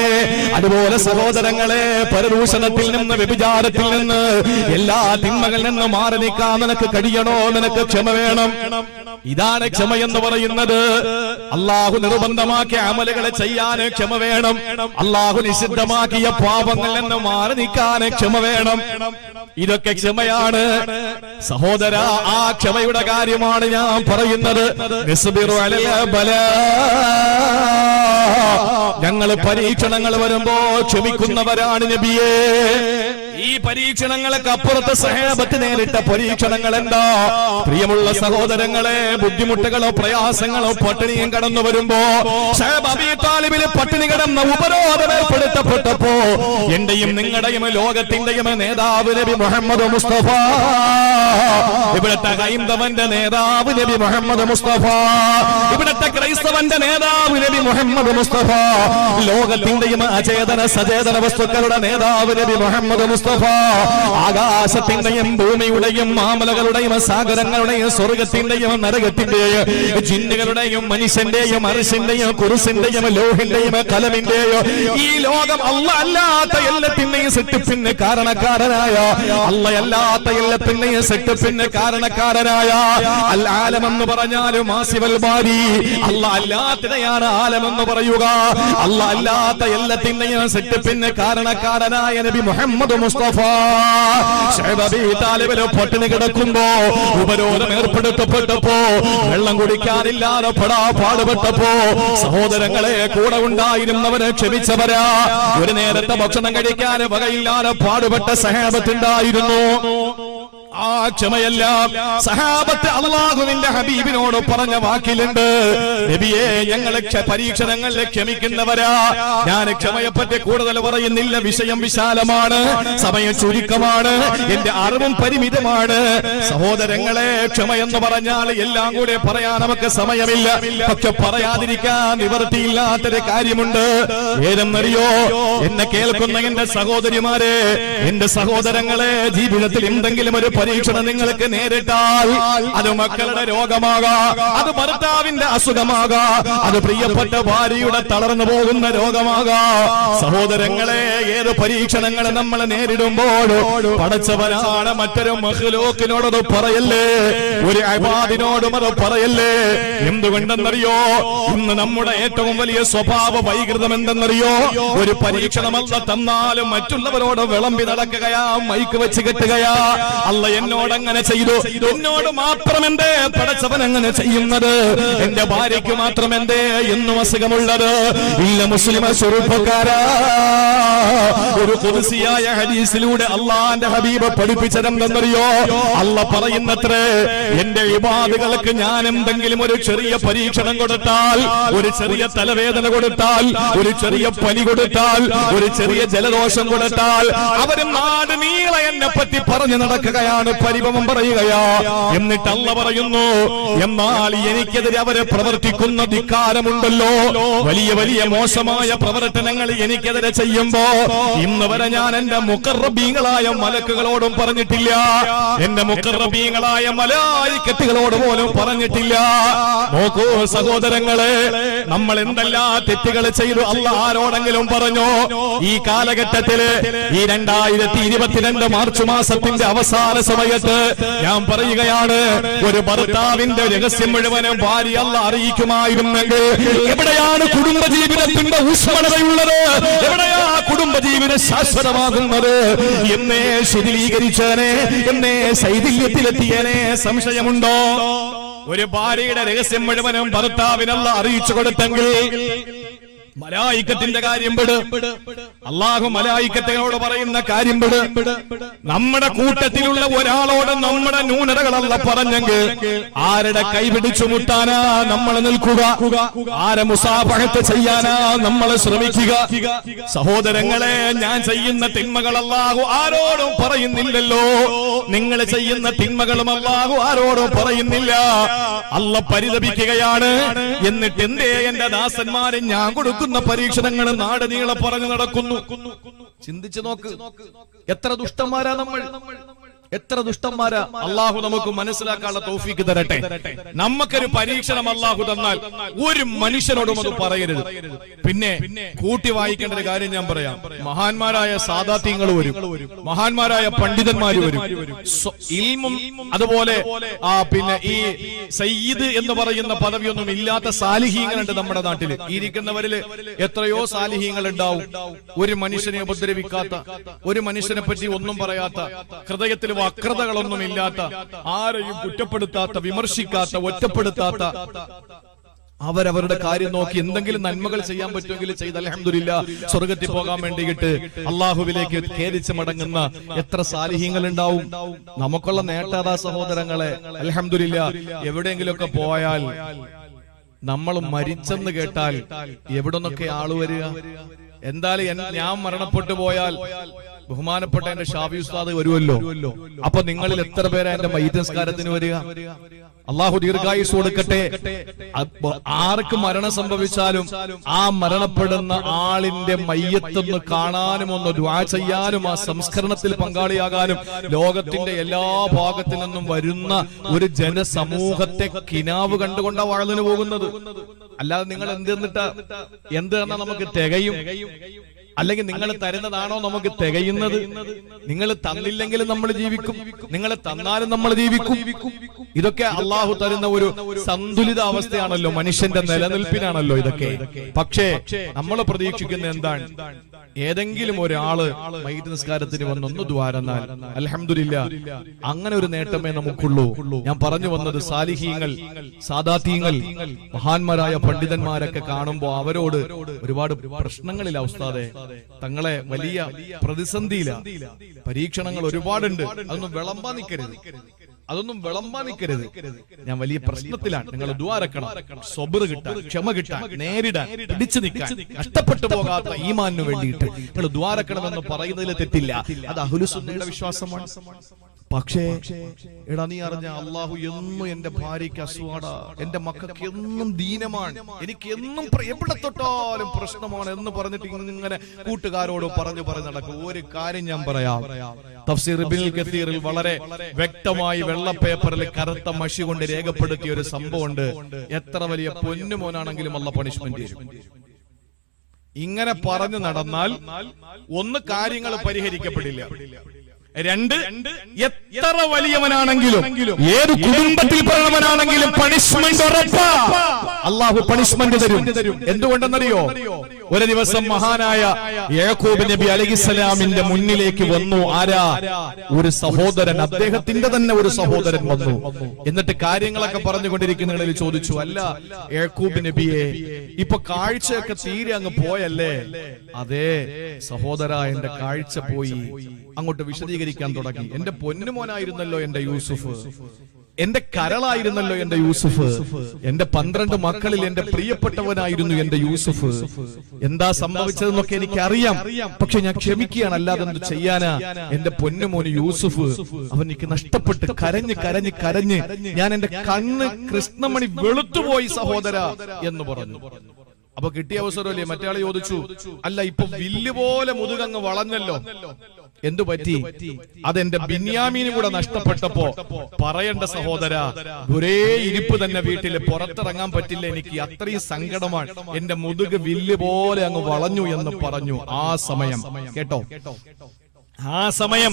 അതുപോലെ സഹോദരങ്ങളെ, പരദൂഷണത്തിൽ നിന്ന് വ്യഭിചാരത്തിൽ നിന്ന് എല്ലാ തിന്മകളിൽ നിന്ന് മാറി നിൽക്കാൻ നിനക്ക് കഴിയണോ? നിനക്ക് ക്ഷമ വേണം. ഇതാണ് ക്ഷമ എന്ന് പറയുന്നത്. അല്ലാഹു നിർബന്ധമാക്കിയ അമലുകളെ ചെയ്യാൻ ക്ഷമ വേണം. അല്ലാഹു നിഷിദ്ധമാക്കിയ പാപങ്ങളിൽ നിന്ന് മാറി നിൽക്കാൻ ക്ഷമ വേണം. ഇതൊക്കെ ക്ഷമയാണ് സഹോദര. ആ ക്ഷമയുടെ കാര്യമാണ് ഞാൻ പറയുന്നത്. ഞങ്ങൾ പരീക്ഷണങ്ങൾ വരുമ്പോ ക്ഷമിക്കുന്നവരാണ് നബിയേ. ഈ പരീക്ഷണങ്ങൾക്ക് അപ്പുറത്ത് സഹാബത്ത് നേരിട്ട പരീക്ഷണങ്ങൾ എന്താ? പ്രിയമുള്ള സഹോദരങ്ങളെ, ബുദ്ധിമുട്ടുകളോ പ്രയാസങ്ങളോ പട്ടിണിയും കടന്നു വരുമ്പോ അബീ താലിബിന് പട്ടിണി കിടന്ന ഉപരോധം ഏർപ്പെടുത്തപ്പെട്ടപ്പോ എന്റെയും നിങ്ങളുടെയും ലോകത്തിന്റെയും നേതാവ് നബി മുഹമ്മദ് മുസ്തഫ, ഇവിടുത്തെ ഹൈന്ദവന്റെ നേതാവ് നബി മുഹമ്മദ് മുസ്തഫ, ഇവിടുത്തെ ക്രൈസ്തവന്റെ നേതാവ് നബി മുഹമ്മദ് മുസ്തഫ, ലോകത്തിന്റെയും അചേതന സചേതന വസ്തുക്കളുടെ നേതാവ് നബി മുഹമ്മദ് മുസ്തഫ, ആകാശത്തിന്റെയും ഭൂമിയുടെയും മാമലകളുടെയും സാഗരങ്ങളുടെയും സ്വർഗത്തിന്റെയും നരകത്തിന്റെയും ജിന്നുകളുടെയും മനുഷ്യന്റെയും അർശിന്റെയും കുർസിന്റെയും ലോഹിന്റെയും കലമിന്റെയും ഈ ലോകം അല്ലാത്ത എല്ലാത്തിന്റെയും സെട്ടിപ്പിന് കാരണക്കാരനായ, അല്ലാത്ത എല്ലാത്തിന്റെയും സെട്ടിപ്പിന് കാരണക്കാരനായ അൽ ആലം എന്ന് പറഞ്ഞാലും മാസിവൽ ബാരി, അല്ലാത്തതിനെയാണ് ആലം എന്ന് പറയുക. അല്ലാത്ത എല്ലാത്തിന്റെയും സെട്ടിപ്പിന് കാരണക്കാരനായ നബി മുഹമ്മദ് മുസ്തഫ അബീ താലിബിന് പട്ടിണി കിടക്കുമ്പോ ഉപരോധം ഏർപ്പെടുത്തപ്പെട്ടപ്പോ വെള്ളം കുടിക്കാനില്ലാതെ പാടുപെട്ടപ്പോ സഹോദരങ്ങളെ, കൂടെ ഉണ്ടായിരുന്നവരെ ക്ഷമിച്ചവരാ. ഒരു നേരത്തെ ഭക്ഷണം കഴിക്കാൻ വകയില്ലാതെ പാടുപെട്ട സഹാബത്തുണ്ടായിരുന്നു. ആ ക്ഷമയല്ല സഹാബത്ത് അല്ലാഹുവിന്റെ ഹബീബിനോട് പറഞ്ഞ വാക്കിലുണ്ട്, നബിയേ ഞങ്ങളെ പരീക്ഷണങ്ങളെ ക്ഷമിക്കുന്നവരാ. ഞാൻ ക്ഷമയെപ്പറ്റി കൂടുതൽ പറയുന്നില്ല, വിഷയം വിശാലമാണ്, സമയം ചുരുക്കമാണ്, എന്റെ അറിവും പരിമിതമാണ്. സഹോദരങ്ങളെ, ക്ഷമയെന്ന് പറഞ്ഞാൽ എല്ലാം കൂടെ പറയാൻ നമുക്ക് സമയമില്ല. പക്ഷെ പറയാതിരിക്കാൻ നിവൃത്തിയില്ലാത്തൊരു കാര്യമുണ്ട്. ഏതെന്നറിയോ? എന്നെ കേൾക്കുന്ന എന്റെ സഹോദരിമാരെ, എന്റെ സഹോദരങ്ങളെ, ജീവിതത്തിൽ എന്തെങ്കിലും ഒരു പരീക്ഷണം നിങ്ങൾക്ക് നേരിട്ടാൽ, അത് മക്കളുടെ രോഗമാകാം, അത് ഭർത്താവിന്റെ അസുഖമാകാം, അത് പ്രിയപ്പെട്ട ഭാര്യയുടെ തളർന്നു പോകുന്ന രോഗമാകാം. സഹോദരങ്ങളെ, ഏത് പരീക്ഷണങ്ങൾ നമ്മൾ നേരിടുമ്പോൾ പടച്ചവനാണ് മറ്റൊരു മഖ്ലൂഖിനോടത് പറയല്ലേ, ഒരു ഇബാദിനോടും അത് പറയല്ലേ. എന്തുകൊണ്ടെന്നറിയോ? ഇന്ന് നമ്മുടെ ഏറ്റവും വലിയ സ്വഭാവ വൈകൃതം എന്തെന്നറിയോ? ഒരു പരീക്ഷണമല്ല തന്നാലും മറ്റുള്ളവരോട് വിളമ്പി നടക്കുകയാ, മൈക്ക് വെച്ച് കെട്ടുകയാ. അല്ല എന്നോട് അങ്ങനെ ചെയ്തു, എന്നോട് മാത്രം എന്തേ പടച്ചവൻ അങ്ങനെ ചെയ്യുന്നത്, എന്റെ ഭാര്യയ്ക്ക് മാത്രം എന്തേ എന്നും അസുഖമുള്ളത്? ഇല്ല മുസ്ലിം സ്വരൂപക്കാരാ, ഒരു ഖുദ്സിയായ ഹദീസിലൂടെ അള്ളാന്റെ ഹബീബ് പഠിപ്പിച്ചതെന്തെന്നറിയോ? അല്ല പറയുന്നത്രേ, എന്റെ ഇബാദുകൾക്ക് ഞാൻ എന്തെങ്കിലും ഒരു ചെറിയ പരീക്ഷണം കൊടുത്താൽ, ഒരു ചെറിയ തലവേദന കൊടുത്താൽ, ഒരു ചെറിയ പനി കൊടുത്താൽ, ഒരു ചെറിയ ജലദോഷം കൊടുത്താൽ, അവര് നാട് നീളെ എന്നെ പറ്റി പറഞ്ഞു നടക്കുകയാണ്, പരിഭവം പറയുകയാ. എന്നിട്ട് അല്ല പറയുന്നു, എന്നാൽ എനിക്കെതിരെ അവര് പ്രവർത്തിക്കുന്ന ധിക്കാരമുണ്ടല്ലോ, വലിയ വലിയ മോശമായ പ്രവർത്തനങ്ങൾ എനിക്കെതിരെ ചെയ്യുമ്പോ ഇന്ന് വരെ ഞാൻ എന്റെ മുഖറബീങ്ങളായ മലക്കുകളോടും പറഞ്ഞിട്ടില്ല, എന്റെ മുഖറബീങ്ങളായ മലായിക്കത്തുകളോട് പോലും പറഞ്ഞിട്ടില്ല. നോക്കൂ സഹോദരങ്ങളെ, നമ്മൾ എന്തെല്ലാം തെറ്റുകൾ ചെയ്തു അല്ല ആരോടെങ്കിലും പറഞ്ഞോ? ഈ കാലഘട്ടത്തില്, ഈ 2022 മാർച്ച് മാസത്തിന്റെ അവസാന സമയത്ത് ഞാൻ പറയുകയാണ്, ഒരു ഭർത്താവിന്റെ രഹസ്യം മുഴുവനും ഭാര്യ അല്ല അറിയിക്കുമായിരുന്നെങ്കിൽ എവിടെയാണ് കുടുംബജീവിതത്തിന്റെ ഊഷ്മളതയുള്ളത്? എവിടെയാ കുടുംബജീവിതം ശാശ്വതമാകുന്നത്? എന്നേ ശിഥിലീകരിച്ചേനെ, എന്നേ ശൈഥില്യത്തിലെത്തിയനെ. സംശയമുണ്ടോ? ഒരു ഭാര്യയുടെ രഹസ്യം മുഴുവനും ഭർത്താവിനല്ല അറിയിച്ചു കൊടുത്തെങ്കിൽ മലായിക്കത്തിന്റെ കാര്യം വിട്, അള്ളാഹു മലായിക്കത്തിനോട് പറയുന്ന കാര്യം വിട്. നമ്മുടെ കൂട്ടത്തിലുള്ള ഒരാളോട് നമ്മുടെ ന്യൂനതകളല്ല പറഞ്ഞെങ്കിൽ ആരുടെ കൈപിടിച്ചു മുട്ടാനാ നമ്മൾ നിൽക്കുക? ആരെ മുസാഫഹത്ത് ചെയ്യാനാ നമ്മൾ ശ്രമിക്കുക? സഹോദരങ്ങളെ, ഞാൻ ചെയ്യുന്ന തിന്മകൾ അല്ലാഹു ആരോടും പറയുന്നില്ലല്ലോ. നിങ്ങൾ ചെയ്യുന്ന തിന്മകളും അല്ലാഹു ആരോടും പറയുന്നില്ല. അല്ല പരിതപിക്കുകയാണ്. എന്നിട്ട് എന്തേ എന്റെ ദാസന്മാരെ ഞാൻ കൊടുക്കുന്ന പരീക്ഷണങ്ങൾ നാട് നീളെ പറഞ്ഞു നടക്കുന്നു? ചിന്തിച്ചു നോക്ക്, എത്ര ദുഷ്ടന്മാരാ നമ്മൾ, എത്ര ദുഷ്ടന്മാരാ. അള്ളാഹു നമുക്ക് മനസ്സിലാക്കാനുള്ള തൗഫീക്ക് തരട്ടെ. നമുക്കൊരു പരീക്ഷണം അള്ളാഹു തന്നാൽ ഒരു മനുഷ്യനോടും അത് പറയരുത്. പിന്നെ കൂട്ടി വായിക്കേണ്ട ഒരു കാര്യം ഞാൻ പറയാം. മഹാന്മാരായ സാദാത്യങ്ങൾ വരും, മഹാന്മാരായ പണ്ഡിതന്മാർ വരും, ഇൽമും അതുപോലെ പിന്നെ ഈ സയ്യിദ് എന്ന് പറയുന്ന പദവിയൊന്നും ഇല്ലാത്ത സാലിഹീങ്ങളുണ്ട് നമ്മുടെ നാട്ടില്. ഇരിക്കുന്നവരില് എത്രയോ സാലിഹീങ്ങൾ ഉണ്ടാവും, ഒരു മനുഷ്യനെ ഉപദ്രവിക്കാത്ത, ഒരു മനുഷ്യനെ പറ്റി ഒന്നും പറയാത്ത, ഹൃദയത്തിൽ വക്രതകളൊന്നും ഇല്ലാത്ത, ആരെയും കുറ്റപ്പെടുത്താത്ത, വിമർശിക്കാത്ത, ഒറ്റപ്പെടുത്താത്ത, അവരവരുടെ കാര്യം നോക്കി എന്തെങ്കിലും നന്മകൾ ചെയ്യാൻ പറ്റുമെങ്കിൽ ചെയ്ത് അൽഹംദുലില്ലാഹ് സ്വർഗത്തിൽ പോകാൻ വേണ്ടിയിട്ട് അള്ളാഹുവിലേക്ക് ഖേദിച്ച് മടങ്ങുന്ന എത്ര സാലിഹീങ്ങൾ ഉണ്ടാവും. നമുക്കുള്ള നേട്ടാതാ സഹോദരങ്ങളെ. അൽഹംദുലില്ലാഹ് എവിടെയെങ്കിലുമൊക്കെ പോയാൽ, നമ്മൾ മരിച്ചെന്ന് കേട്ടാൽ എവിടെ നിന്നൊക്കെ ആള് വരിക? എന്തായാലും ഞാൻ മരണപ്പെട്ടു പോയാൽ ബഹുമാനപ്പെട്ട എന്റെ ഷാഫി ഉസ്താദ് വരുമല്ലോ. അപ്പൊ നിങ്ങളിൽ എത്ര പേരാ എന്റെ മയ്യിത്ത് നിസ്കാരത്തിന് വരിക? അള്ളാഹു ദീർഘായുസ് കൊടുക്കട്ടെ. ആർക്ക് മരണം സംഭവിച്ചാലും ആ മരണപ്പെടുന്ന ആളിന്റെ മയ്യത്തൊന്ന് കാണാനും ഒന്ന് ദുആ ചെയ്യാനും ആ സംസ്കരണത്തിൽ പങ്കാളിയാകാനും ലോകത്തിന്റെ എല്ലാ ഭാഗത്തു നിന്നും വരുന്ന ഒരു ജനസമൂഹത്തെ കിനാവ് കണ്ടുകൊണ്ടാ വാഴ്ന്നു പോകുന്നത്. അല്ലാതെ നിങ്ങൾ എന്ത് തന്നാ നമുക്ക് തികയും? അല്ലെങ്കിൽ നിങ്ങൾ തരുന്നതാണോ നമുക്ക് തികയുന്നത്? നിങ്ങൾ തന്നില്ലെങ്കിലും നമ്മൾ ജീവിക്കും, നിങ്ങൾ തന്നാലും നമ്മൾ ജീവിക്കും. ഇതൊക്കെ അള്ളാഹു തരുന്ന ഒരു സന്തുലിത അവസ്ഥയാണല്ലോ, മനുഷ്യന്റെ നിലനിൽപ്പിനാണല്ലോ ഇതൊക്കെ. പക്ഷേ നമ്മൾ പ്രതീക്ഷിക്കുന്ന എന്താണ്? ഏതെങ്കിലും ഒരാള് മയ്യിത്ത് നിസ്കാരത്തിന് വന്നൊന്ന് ദ്വാരന്നാൽ അൽഹംദുലില്ലാ, അങ്ങനെ ഒരു നേട്ടമേ നമുക്കുള്ളൂ. ഞാൻ പറഞ്ഞു വന്നത് സാലിഹീങ്ങൾ, സാദാത്തീങ്ങൾ, മഹാന്മാരായ പണ്ഡിതന്മാരൊക്കെ കാണുമ്പോ അവരോട് ഒരുപാട് പ്രശ്നങ്ങളില്ല ഉസ്താദെ, തങ്ങളെ വലിയ പ്രതിസന്ധിയില്ല, പരീക്ഷണങ്ങൾ ഒരുപാടുണ്ട്, അതൊന്നും വിളമ്പാൻ നിൽക്കരുത്, ഞാൻ വലിയ പ്രശ്നത്തിലാണ്, നിങ്ങൾ ദുആരക്കണം, സബ്ർ കിട്ടാൻ, ക്ഷമ കിട്ടാൻ, നേരിടാൻ, പിടിച്ചു നിൽക്കാൻ, നഷ്ടപ്പെട്ടു പോകാത്ത ഈമാനിനു വേണ്ടിയിട്ട് നിങ്ങൾ ദുആരക്കണമെന്ന് പറയുന്നതിൽ തെറ്റില്ല. അത് അഹ്ലുസുന്നയുടെ വിശ്വാസമാണ്. പക്ഷേ എടാ, നീ അറിഞ്ഞ അള്ളാഹു എന്നും എന്റെ ഭാര്യയ്ക്ക് അസുഖാടാ, എന്റെ മക്കൾക്ക് എന്നും ദീനമാണ്, എനിക്ക് എന്നും എവിടെ തൊട്ടാലും പ്രശ്നമാണ് എന്ന് പറഞ്ഞിട്ട് ഇങ്ങനെ കൂട്ടുകാരോട് പറഞ്ഞു നടക്കും. ഒരു കാര്യം ഞാൻ പറയാം, തഫ്സീർ ഇബ്നുൽ കസീറിൽ വളരെ വ്യക്തമായി വെള്ള പേപ്പറിൽ കറുത്ത മഷി കൊണ്ട് രേഖപ്പെടുത്തിയ ഒരു സംഭവമുണ്ട്. എത്ര വലിയ പൊന്നുമോനാണെങ്കിലും അല്ലാഹ് പണിഷ്മെന്റ് തരും. ഇങ്ങനെ പറഞ്ഞു നടന്നാൽ ഒന്ന്, കാര്യങ്ങൾ പരിഹരിക്കപ്പെടില്ല. രണ്ട്, എത്ര വലിയവനാണെങ്കിലും ഏത് കുടുംബത്തിൽ പിറന്നവനാണെങ്കിലും പണിഷ്മെന്റ് ഉറപ്പാ. അള്ളാഹു പണിഷ്മെന്റ് തരും. എന്തുകൊണ്ടെന്നറിയോ? ഒരു ദിവസം മഹാനായ യാക്കൂബ് നബി അലൈഹിസ്സലാമിന്റെ മുന്നിലേക്ക് വന്നു ആരാ? ഒരു സഹോദരൻ, അദ്ദേഹത്തിന്റെ തന്നെ ഒരു സഹോദരൻ വന്നു. എന്നിട്ട് കാര്യങ്ങളൊക്കെ പറഞ്ഞുകൊണ്ടിരിക്കുന്നതിൽ ചോദിച്ചു, അല്ല യാക്കൂബ് നബിയെ, ഇപ്പൊ കാഴ്ചയൊക്കെ തീരെ അങ്ങ് പോയല്ലേ? അതെ സഹോദര, എന്റെ കാഴ്ച പോയി. അങ്ങോട്ട് വിശദീകരിക്കാൻ തുടങ്ങി. എന്റെ പൊന്നുമോനായിരുന്നല്ലോ എന്റെ യൂസുഫ്, എന്റെ കരളായിരുന്നല്ലോ എന്റെ യൂസുഫ്, എന്റെ 12 മക്കളിൽ എന്റെ പ്രിയപ്പെട്ടവനായിരുന്നു എന്റെ യൂസുഫ്. എന്താ സംഭവിച്ചതെന്നൊക്കെ എനിക്ക് അറിയാം, പക്ഷെ ഞാൻ ക്ഷമിക്കുകയാണ്, അല്ലാതെ എന്ത് ചെയ്യാനാ? എന്റെ പൊന്നുമോന് യൂസുഫ്, അവൻ എനിക്ക് നഷ്ടപ്പെട്ട് കരഞ്ഞ് ഞാൻ എന്റെ കണ്ണ് കൃഷ്ണമണി വെളുത്തുപോയി സഹോദര എന്ന് പറഞ്ഞു. അപ്പൊ കിട്ടിയ അവസരമല്ലേ? മറ്റയാൾ ചോദിച്ചു, അല്ല ഇപ്പൊ വില്ല് പോലെ മുതുകങ്ങ് വളഞ്ഞല്ലോ, എന്തു പറ്റി? അതെന്റെ ബിന്യാമീനും കൂടെ നഷ്ടപ്പെട്ടപ്പോ പറയണ്ട സഹോദര, ഒരേ ഇരിപ്പ് തന്നെ വീട്ടില്, പുറത്തിറങ്ങാൻ പറ്റില്ല, എനിക്ക് അത്രയും സങ്കടമാണ്, എന്റെ മുതുക് വില്ല് പോലെ അങ്ങ് വളഞ്ഞു എന്ന് പറഞ്ഞു. ആ സമയം കേട്ടോ, ആ സമയം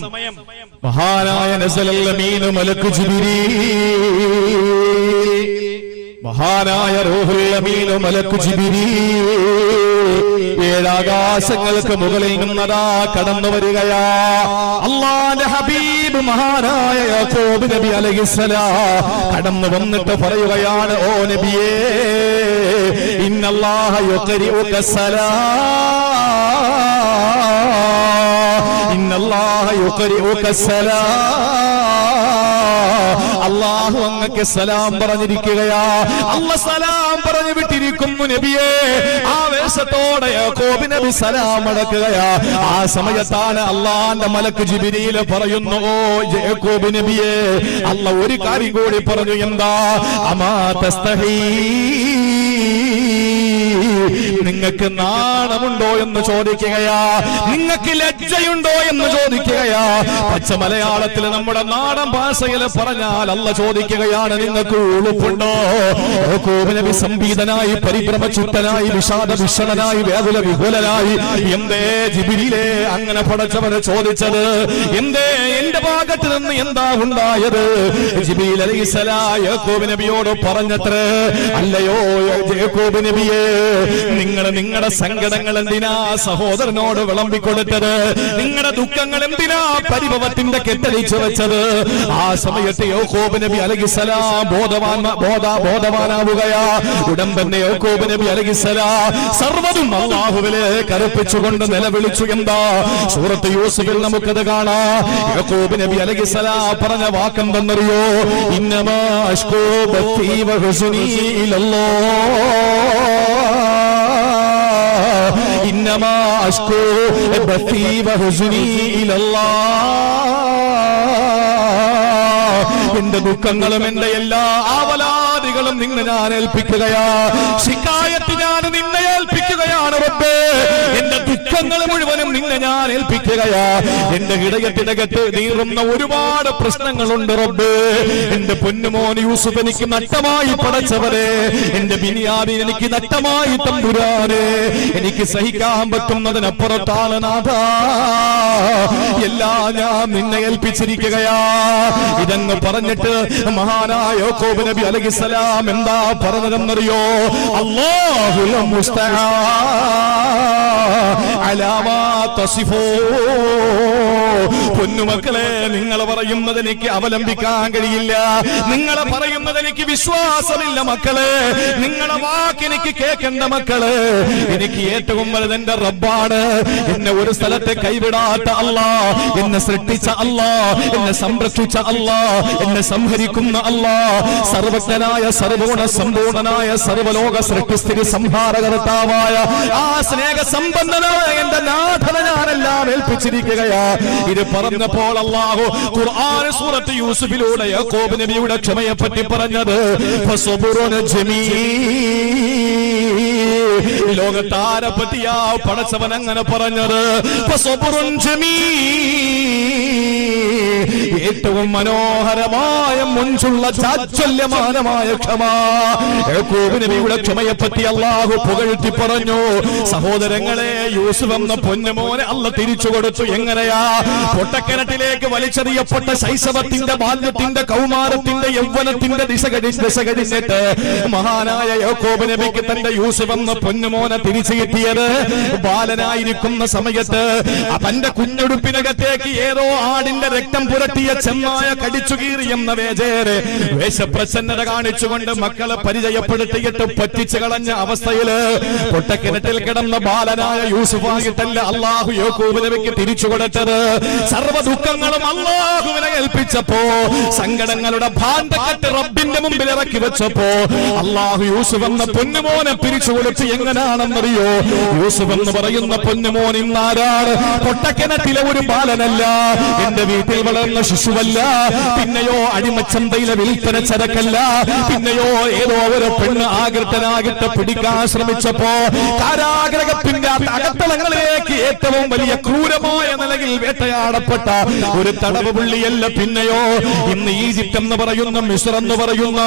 മഹാനായ നസലൽ അമീനു മലക്കു ജിബ്രീൽ, മഹാനായ റൂഹുൽ അമീനു മലക്കു ജിബ്രീൽ ഏഴാകാശങ്ങൾക്ക് മുകളിൽ നിന്നതാ കടന്നു വരികയാ. അല്ലാഹുവിന്റെ ഹബീബ് മഹാനായ യാക്കൂബ് നബി അലൈഹിസ്സലാം കടന്നു വന്നിട്ട് പറയുകയാണ്, ഓ നബിയേ, ഇന്നല്ലാഹ യുഖരിഉക സലാം, ഇന്നല്ലാഹ യുഖരിഉക സലാം, അല്ലാഹു അങ്ങക്ക് സലാം പറഞ്ഞിരിക്കുകയാ. അല്ലാഹ് സലാം പറഞ്ഞു വിട്ടിരിക്കുന്നു നബിയേ. ആവേശത്തോടെ യാക്കൂബ് നബി സലാം അടക്കുകയാ. ആ സമയത്താണ് അല്ലാഹുവിന്റെ മലക്ക് ജിബ്രീൽ പറയുന്നു, ഓ യാക്കൂബ് നബിയേ, അല്ലാഹ് ഒരു കാര്യം കൂടി പറഞ്ഞു. എന്താ? അമാ തസ്തഹീ, നിങ്ങൾക്ക് നാണമുണ്ടോ എന്ന് ചോദിക്കുകയാ, നിങ്ങൾക്ക് ലജ്ജയുണ്ടോ എന്ന് ചോദിക്കുകയാ. പച്ച മലയാളത്തിൽ നമ്മുടെ നാടൻ ഭാഷയിൽ പറഞ്ഞാൽ അല്ല ചോദിക്കുകയാണ്, നിങ്ങൾക്ക് ഉളുപ്പുണ്ടോ? യാക്കൂബ് നബി സംബീതനായി, പരിഭ്രമചുട്ടനായി, വിഷാദ വിഷണനായി, വേദന വിഹുലനായി, എന്തേ ജിബ്രീലേ അങ്ങനെ പടച്ചവനെ ചോദിച്ചത്? എന്തേ എന്റെ ഭാഗത്ത് നിന്ന് എന്താ ഉണ്ടായത്? ജിബ്രീൽ അലൈഹിസ്സലാം യാക്കൂബ് നബിയോട് പറഞ്ഞത്രേ, അല്ലയോ യാക്കൂബ് നബിയേ, നിങ്ങളുടെ സങ്കടങ്ങൾ എന്തിനാ സഹോദരനോട് വിളമ്പിക്കൊടുത്തത്? നിങ്ങളുടെ ദുഃഖങ്ങൾ എന്തിനാ പരിഭവത്തിന്റെ കെട്ടടിച്ചു വെച്ചത്? ആ സമയത്ത് യാക്കൂബ് നബി അലൈഹിസ്സലാം ബോധവാനാവുകയാ. ഉടൻ തന്നെ യാക്കൂബ് നബി അലൈഹിസ്സലാം സർവ്വതും അല്ലാഹുവിലേക്ക് അർപ്പിച്ചുകൊണ്ട് നിലവിളിച്ചു. എന്താ? സൂറത്ത് യൂസുഫിൽ നമുക്കത് കാണാം. യാക്കൂബ് നബി അലൈഹിസ്സലാം പറഞ്ഞ വാക്കെന്തെന്നറിയോ? ഇന്നമാ അശ്കൂ ബത്തി വഹുസ്നി ഇലല്ലാഹ്, ഇന്നമാ അശ്കൂ ബത്തി വഹുസ്നി ഇലല്ലാഹ്, എന്റെ ദുഃഖങ്ങളും എന്റെ എല്ലാ ആവലാദികളും നിന്നെ ഞാൻ ഏൽപ്പിക്കുകയാ. ശിക്കായത്ത് ഞാൻ നിന്നെ ഏൽപ്പിക്കുകയാണ് റബ്ബേ. എന്റെ ദുഃഖങ്ങൾ മുഴുവനും നിന്നെ ഞാൻ ഏൽപ്പിക്കുകയാ. എന്റെ ഹൃദയത്തിനകത്ത് നീറുന്ന ഒരുപാട് പ്രശ്നങ്ങളുണ്ട് റബ്ബേ. എന്റെ പൊന്നുമോൻ യൂസുഫ് എനിക്ക് നഷ്ടമായി പടച്ചവരെ, എന്റെ ബിനിയാമിൻ എനിക്ക് നഷ്ടമായി തമ്പുരാനെ, എനിക്ക് സഹിക്കാൻ പറ്റുന്നതിനപ്പുറത്താണ് നാഥാ, എല്ലാം ഞാൻ നിന്നെ ഏൽപ്പിച്ചിരിക്കുകയാ. ഇതങ്ങ് പറഞ്ഞിട്ട് മഹാനായ യാക്കൂബ് നബി അലൈഹിസ്സലാം എന്താ പറഞ്ഞതെന്നറിയോ? അല്ലാഹുൽ മുസ്തആൻ, അലാ മാ തസിഫൂ. പൊന്നുമക്കളെ, നിങ്ങൾ പറയുന്നത് എനിക്ക് അവലംബിക്കാൻ കഴിയില്ല, നിങ്ങൾ പറയുന്നത് എനിക്ക് വിശ്വാസമില്ല മക്കളെ, നിങ്ങളെ വാക്ക് എനിക്ക് കേൾക്കേണ്ട മക്കളെ. എനിക്ക് ഏറ്റവും വലുത് എന്റെ റബ്ബാണ്. എന്നെ ഒരു സ്ഥലത്തെ കൈവിടാത്ത അല്ലാഹ്, എന്നെ സൃഷ്ടിച്ച അല്ലാഹ്, എന്നെ സംരക്ഷിച്ച അല്ലാഹ്, എന്നെ സംഹരിക്കുന്ന അല്ലാഹ്, സർവജ്ഞനായ സർവഗുണ സമ്പൂർണനായ സർവലോക സൃഷ്ടിസ്ഥിതി സംഹാരകർത്താവായ ആ സ്നേഹസമ്പന്നനായ എന്റെ നാഥനെ ഞാനെല്ലാം ഏൽപ്പിച്ചിരിക്കുകയാ. ഇത് പറഞ്ഞപ്പോൾ അല്ലാഹു ഖുർആൻ സൂറത്ത് യൂസുഫിലൂടെ യാക്കൂബ് നബിയുടെ ക്ഷമയെ പറ്റി പറഞ്ഞത് ഫസബുറുൻ ജമീൽ. ലോകത്താരെ പറ്റിയാ പടച്ചവൻ അങ്ങനെ പറഞ്ഞത് ഫസബുറുൻ ജമീൽ. ഏറ്റവും മനോഹരമായ മുൻചുള്ള ചാച്ചല്യമാനമായ ക്ഷമ. യാക്കൂബ് നബിയുടെ ക്ഷമയെ പറ്റി അല്ലാഹു പുകഴ്ത്തി പറഞ്ഞു. സഹോദരങ്ങളെ, യൂസുഫ് എന്ന പൊന്നുമോനെ അല്ലാഹു തിരിച്ചു കൊടുത്തു. എങ്ങനെയാ? പൊട്ടക്കിണറ്റിലേക്ക് വലിച്ചെറിയപ്പെട്ട ശൈശവത്തിന്റെ, ബാല്യത്തിന്റെ, കൗമാരത്തിന്റെ, യൗവനത്തിന്റെ ദിശ കഴിഞ്ഞിട്ട് മഹാനായ യാക്കൂബ് നബിക്ക് തന്റെ യൂസുഫ് എന്ന പൊന്നുമോനെ തിരിച്ചു കിട്ടിയത് ബാലനായിരിക്കുന്ന സമയത്ത് അവന്റെ കുഞ്ഞുടുപ്പിനകത്തേക്ക് ഏതോ ആടിന്റെ രക്തം പുരട്ടിയ ചെന്നായ കടിച്ചു കീറിയെന്ന വേഷപ്രസന്നത കാണിച്ചുകൊണ്ട് മക്കളെ പരിചയപ്പെടുത്തിയിട്ട് പറ്റിച്ചു കളഞ്ഞ അവസ്ഥയില് പൊട്ടക്കിണറ്റിൽ കിടന്ന ബാലനായ യൂസുഫായിട്ടല്ല അല്ലാഹു യാക്കൂബ് നബിക്ക് തിരിച്ചു കൊടുത്തത്. സർവ്വ ദുഃഖങ്ങളും അല്ലാഹുവിനെ ഏൽപ്പിച്ചപ്പോ, സങ്കടങ്ങളുടെ ഭാണ്ഡക്കെട്ട് റബ്ബിന്റെ മുമ്പിൽ ഇറക്കി വെച്ചപ്പോ അല്ലാഹു യൂസുഫ് എന്ന പൊന്നുമോനെ പിരിച്ചു കൊടുത്ത്. എങ്ങനെയാണെന്നറിയോ? യൂസുഫ് എന്ന് പറയുന്ന പൊന്നുമോൻ ഇന്നാരാണ്? പൊട്ടക്കിണറ്റിലെ ഒരു ബാലനല്ല, എന്റെ വീട്ടിൽ വളർന്ന ശിശുവല്ല, പിന്നെയോ അടിമച്ചന്തയിലെ വിൽപ്പന ചരക്കല്ല, പിന്നെയോ ഏതോ ഒരു പെണ്ണ് ആകൃഷ്ടനാകിട്ട് പിടിക്കാൻ ശ്രമിച്ചപ്പോ കാരാഗ്രഹത്തിന്റെ അകത്തളങ്ങളിലേക്ക് ഏറ്റവും വലിയ ക്രൂരമായ നിലയിൽ വേട്ടയാടപ്പെട്ട ഒരു തടവ് പുള്ളിയല്ല, പിന്നെയോ ഇന്ന് ഈജിപ്ത് എന്ന് പറയുന്ന, മിസ്ർ എന്ന് പറയുന്ന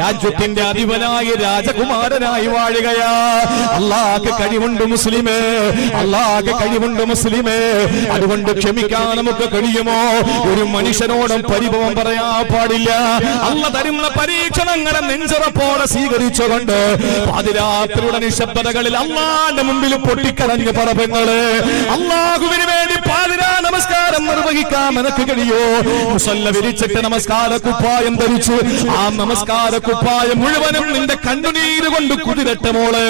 രാജ്യത്തിന്റെ അധിപനായി രാജകുമാരനായി വാഴുകയാ. അല്ലാഹുവിന് കഴിവുണ്ട് മുസ്ലിമേ, അല്ലാഹുവിന് കഴിവുണ്ട് മുസ്ലിമേ. അതുകൊണ്ട് ക്ഷമിക്കാൻ നമുക്ക് കഴിയുമോ? ഒരു മനുഷ്യനോടും പരിഭവം പറയാൻ പാടില്ല. അല്ലാഹു തരുന്ന പരീക്ഷണങ്ങളെ നെഞ്ചുറപ്പോടെ സ്വീകരിച്ചുകൊണ്ട് പാതിരാത്രിയുടെ നിശബ്ദതകളിൽ അല്ലാഹുവിന്റെ മുമ്പിൽ പൊട്ടിക്കരഞ്ഞ് പറമ്പങ്ങള് അല്ലാഹുവിന് വേണ്ടി പാതിരാ നമസ്കാരം നിർവഹിക്കാൻ നിനക്ക് കഴിയോ? മുസല്ല വിരിച്ചിട്ട് നമസ്കാര കുപ്പായം ധരിച്ചു. ആ നമസ്കാര കുപ്പായം മുഴുവനും നിന്റെ കണ്ണുനീര് കൊണ്ട് കുതിരട്ടെ മോളെ.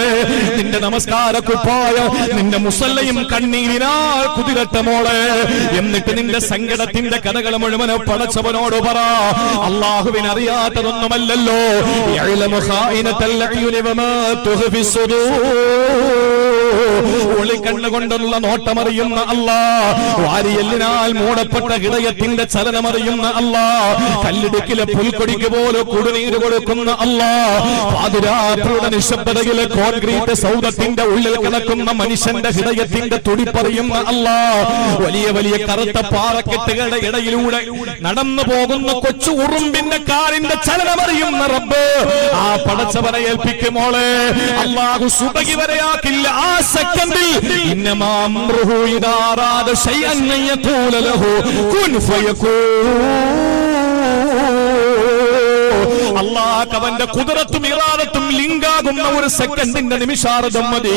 നിന്റെ നമസ്കാര കുപ്പായം, നിന്റെ മുസല്ലയും കണ്ണീരിനാൽ കുതിരട്ടെ മോളെ. എന്നിട്ട് നിന്റെ സങ്കടത്തിന്റെ കഥകൾ മുഴുവൻ പടച്ചവനോട് പറ. അല്ലാഹുവിന് അറിയാത്തതൊന്നുമല്ലല്ലോ. ഒളിക്കണ്ണുകൊണ്ടുള്ള നോട്ടമറിയുന്ന അല്ലാഹ്, വാരിയെല്ലിനാൽ മൂടപ്പെട്ട ഹൃദയത്തിന്റെ ചലനമറിയുന്ന അല്ലാഹ്, കല്ലിടുക്കിലെ പുൽക്കൊടിക്ക് പോലും കുടിനീര് കൊടുക്കുന്ന അല്ലാഹ്, പാതിരാത്രിയുടെ നിശബ്ദതയിലെ കോൺക്രീറ്റ് സൗധത്തിന്റെ ഉള്ളിൽ കിടക്കുന്ന മനുഷ്യന്റെ ഹൃദയത്തിന്റെ തുടിപ്പറിയുന്ന അല്ലാഹ്, വലിയ വലിയ കറുത്ത പാറക്കെട്ടുകളുടെ ഇടയിലൂടെ നടന്നു പോകുന്ന കൊച്ചു ഉറുമ്പിന്റെ കാലിന്റെ ചലനമറിയുന്ന റബ്ബ്, ആ പടച്ചവനെ ഏൽപ്പിക്കുമോളെ. അല്ലാഹു സുബഹി വരെയാക്കില്ല. ആ സെക്കൻഡിൽ ഇന്നമാ അംറുഹു ഇദാ അറാദ ശൈഅൻ അൻ യഖൂല ലഹു കുൻ ഫയകൂൻ. അല്ലാഹു അവന്റെ ഖുദ്റത്തും ഇറാദത്തും ലിങ്കാകുന്ന ഒരു സെക്കൻഡിന്റെ നിമിഷാർദ്ധം മതി.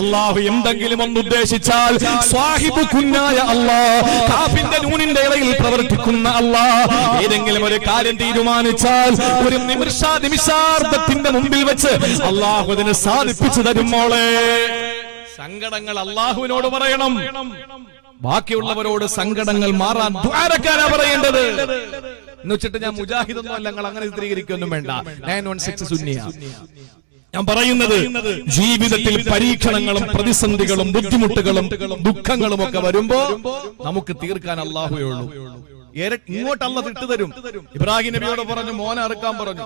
അല്ലാഹു എന്തെങ്കിലും ഒന്ന് ഉദ്ദേശിച്ചാൽ സ്വാഹിബു കുന്നായ അല്ലാഹ്, കാഫിന്റെ നൂനിന്റെ ഇടയിൽ പ്രവർത്തിക്കുന്ന അല്ലാഹ്, ഏതെങ്കിലും ഒരു കാര്യം തീരുമാനിച്ചാൽ ഒരു നിമിഷാർദ്ധത്തിന്റെ മുമ്പിൽ വെച്ച് അല്ലാഹു അതിനെ സാധിപ്പിച്ചു തരും മോളെ. സങ്കടങ്ങൾ അല്ലാഹുവിനോട് പറയണം. ബാക്കിയുള്ളവരോട് സങ്കടങ്ങൾ മാറാൻ ദ്വാരക്കാനാ പറയേണ്ടത്. എന്ന് വെച്ചിട്ട് ഞാൻ മുജാഹിദൊന്നും അല്ല, നിങ്ങൾ അങ്ങനെ ചിത്രീകരിക്കൊന്നും വേണ്ട. 916 സുന്നിയ. ഞാൻ പറയുന്നത്, ജീവിതത്തിൽ പരീക്ഷണങ്ങളും പ്രതിസന്ധികളും ബുദ്ധിമുട്ടുകളും ദുഃഖങ്ങളും ഒക്കെ വരുമ്പോ നമുക്ക് തീർക്കാൻ അല്ലാഹുവേ ഉള്ളൂ. ഇങ്ങോട്ട് അല്ലാഹു ഇട്ടു തരും. ഇബ്രാഹിം നബിയോട് പറഞ്ഞു, മോനെ അറുക്കാൻ പറഞ്ഞു.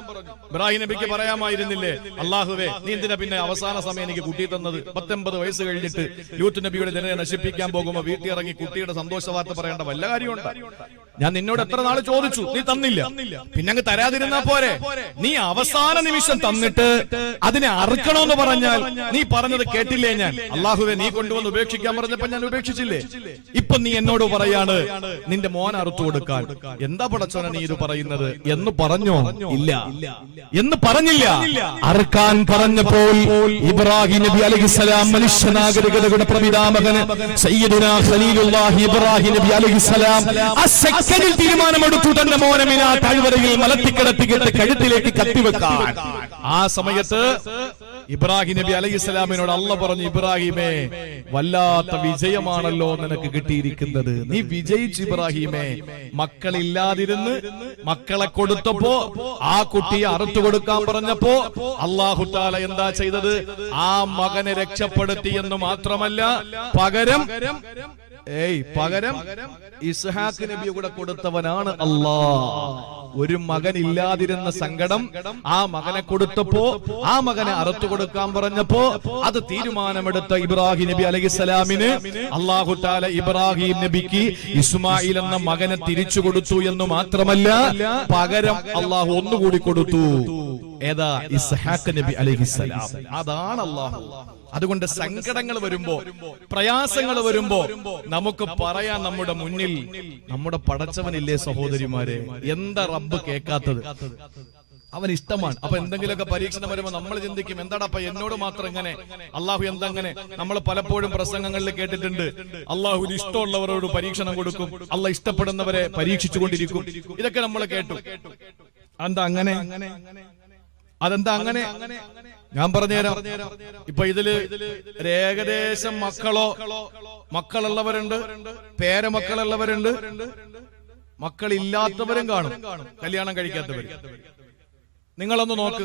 ഇബ്രാഹിം നബിക്ക് പറയാമായിരുന്നില്ലേ, അല്ലാഹുവേ നീ എന്തിനാ പിന്നെ അവസാന സമയം എനിക്ക് കുട്ടി തന്നത്? 19 വയസ്സ് കഴിഞ്ഞിട്ട് ലൂത്ത് നബിയുടെ ജനതയെ നശിപ്പിക്കാൻ പോകുമ്പോ വീട്ടിൽ ഇറങ്ങി കുട്ടിയുടെ സന്തോഷ വാർത്ത പറയേണ്ട വല്ല കാര്യമുണ്ട്? ഞാൻ നിന്നോട് എത്ര നാൾ ചോദിച്ചു, നീ തന്നില്ല. പിന്നെ അങ്ങ് തരാതിരുന്നാ പോരെ? നീ അവസാന നിമിഷം തന്നിട്ട് അതിനെ അറുക്കണമെന്ന് പറഞ്ഞാൽ നീ പറഞ്ഞത് കേട്ടില്ലേ? ഞാൻ അല്ലാഹുവേ നീ കൊണ്ടുവന്ന് ഉപേക്ഷിക്കാൻ പറഞ്ഞപ്പോ ഞാൻ ഉപേക്ഷിച്ചില്ലേ? ഇപ്പൊ നീ എന്നോട് പറയാണ് നിന്റെ മോൻ അറുത്തു കൊടുക്കണം. കൊടുക്കാൻ. എന്താ പടച്ചോനെ നീ ഇത് പറയുന്നത് എന്ന് പറഞ്ഞോ? ഇല്ല, എന്ന് പറഞ്ഞില്ല. അറുക്കാൻ പറഞ്ഞപ്പോൾ ഇബ്രാഹിം നബി അലൈഹിസ്സലാം മനുഷ്യനാഗരികതയുടെ പ്രപിതാമകന് സയ്യിദുനാ ഖലീലുല്ലാഹി ഇബ്രാഹിം നബി അലൈഹിസ്സലാം ആ സെക്കൻഡിൽ തീരുമാനമെടുത്തു തന്റെ മോനെ മിനാ താഴ്വരയിൽ മലത്തിക്കിടത്തിക്കിട്ട് കഴുത്തിലേക്ക് കത്തിവെക്കാൻ. ആ സമയത്ത് ഇബ്രാഹിം നബി അലൈഹിസ്സലാമിനോട് അല്ലാഹ് പറഞ്ഞു, ഇബ്രാഹിമേ, വല്ലാത്ത വിജയമാണല്ലോ നിനക്ക് കിട്ടിയിരിക്കുന്നത്. നീ വിജയിച്ചു ഇബ്രാഹിമേ. മക്കളില്ലാതിരുന്ന് മക്കളെ കൊടുത്തപ്പോ ആ കുട്ടിയെ അറുത്തു കൊടുക്കാൻ പറഞ്ഞപ്പോ അല്ലാഹു തആല എന്താ ചെയ്തത്? ആ മകനെ രക്ഷപ്പെടുത്തി എന്ന് മാത്രമല്ല, പകരം ഇസ്ഹാഖ് നബി കൂടെ കൊടുത്തവനാണ് അല്ലാഹ്. ഒരു മകൻ ഇല്ലാതിരുന്ന സങ്കടം ആ മകനെ കൊടുത്തപ്പോ, ആ മകനെ അറുത്തു കൊടുക്കാൻ പറഞ്ഞപ്പോ അത് തീരുമാനമെടുത്ത ഇബ്രാഹിം നബി അലൈഹിസ്സലാമിന് അല്ലാഹു തആല ഇബ്രാഹിം നബിക്ക് ഇസ്മായിൽ എന്ന മകനെ തിരിച്ചു കൊടുത്തു എന്ന് മാത്രമല്ല, പകരം അല്ലാഹു ഒന്നുകൂടി കൊടുത്തു. ഏതാ? ഇസ്ഹാഖ് നബി അലൈഹിസ്സലാം. അതാണ് അല്ലാഹു. അതുകൊണ്ട് സങ്കടങ്ങൾ വരുമ്പോ, പ്രയാസങ്ങൾ വരുമ്പോ നമുക്ക് പറയാൻ നമ്മുടെ മുന്നിൽ നമ്മുടെ പടച്ചവനില്ലേ സഹോദരിമാരെ? എന്താ റബ്ബ് കേൾക്കാത്തത്? അവൻ ഇഷ്ടമാണ്. അപ്പൊ എന്തെങ്കിലുമൊക്കെ പരീക്ഷണം വരുമ്പോ നമ്മൾ ചിന്തിക്കും, എന്താടാ എന്നോട് മാത്രം ഇങ്ങനെ, അള്ളാഹു എന്തങ്ങനെ? നമ്മൾ പലപ്പോഴും പ്രസംഗങ്ങളിൽ കേട്ടിട്ടുണ്ട്, അള്ളാഹുവിന് ഇഷ്ടമുള്ളവരോട് പരീക്ഷണം കൊടുക്കും, അള്ളാഹ് ഇഷ്ടപ്പെടുന്നവരെ പരീക്ഷിച്ചുകൊണ്ടിരിക്കും. ഇതൊക്കെ നമ്മൾ കേട്ടു. എന്താ അങ്ങനെ? അതെന്താ അങ്ങനെ? ഞാൻ പറഞ്ഞുതരാം. ഇപ്പൊ ഇതില് ഏകദേശം മക്കളുള്ളവരുണ്ട്, പേരമക്കളുള്ളവരുണ്ട്, മക്കളില്ലാത്തവരും കാണും, കല്യാണം കഴിക്കാത്തവര്. നിങ്ങളൊന്ന് നോക്ക്,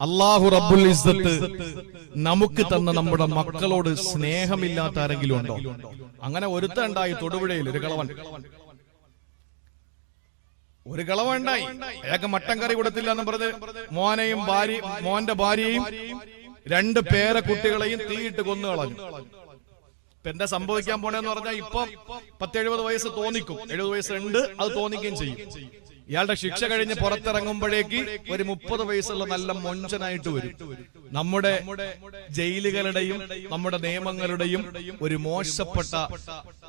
അല്ലാഹു റബ്ബുൽ ഇസ്സത്ത് നമുക്ക് തന്ന നമ്മുടെ മക്കളോട് സ്നേഹമില്ലാത്ത ആരെങ്കിലും ഉണ്ടോ? അങ്ങനെ ഒരുത്തണ്ടായി തൊടുപുഴയിൽ ഒരു കളവുണ്ടായി. അയാൾക്ക് മട്ടൻ കറി കൊടുത്തില്ല എന്ന് പറഞ്ഞ് മോന്റെ ഭാര്യയും 2 പേരക്കുട്ടികളെയും തീയിട്ട് കൊന്നു കളഞ്ഞു. ഇപ്പൊ എന്താ സംഭവിക്കാൻ പോണെന്ന് പറഞ്ഞാൽ, ഇപ്പം 10-70 വയസ്സ് തോന്നിക്കും, 70 വയസ്സുണ്ട്, അത് തോന്നിക്കുകയും ചെയ്യും. ഇയാളുടെ ശിക്ഷ കഴിഞ്ഞ് പുറത്തിറങ്ങുമ്പോഴേക്ക് ഒരു 30 വയസ്സുള്ള നല്ല മൊഞ്ചനായിട്ട് വരും. നമ്മുടെ ജയിലുകളുടെയും നമ്മുടെ നിയമങ്ങളുടെയും ഒരു മോശപ്പെട്ട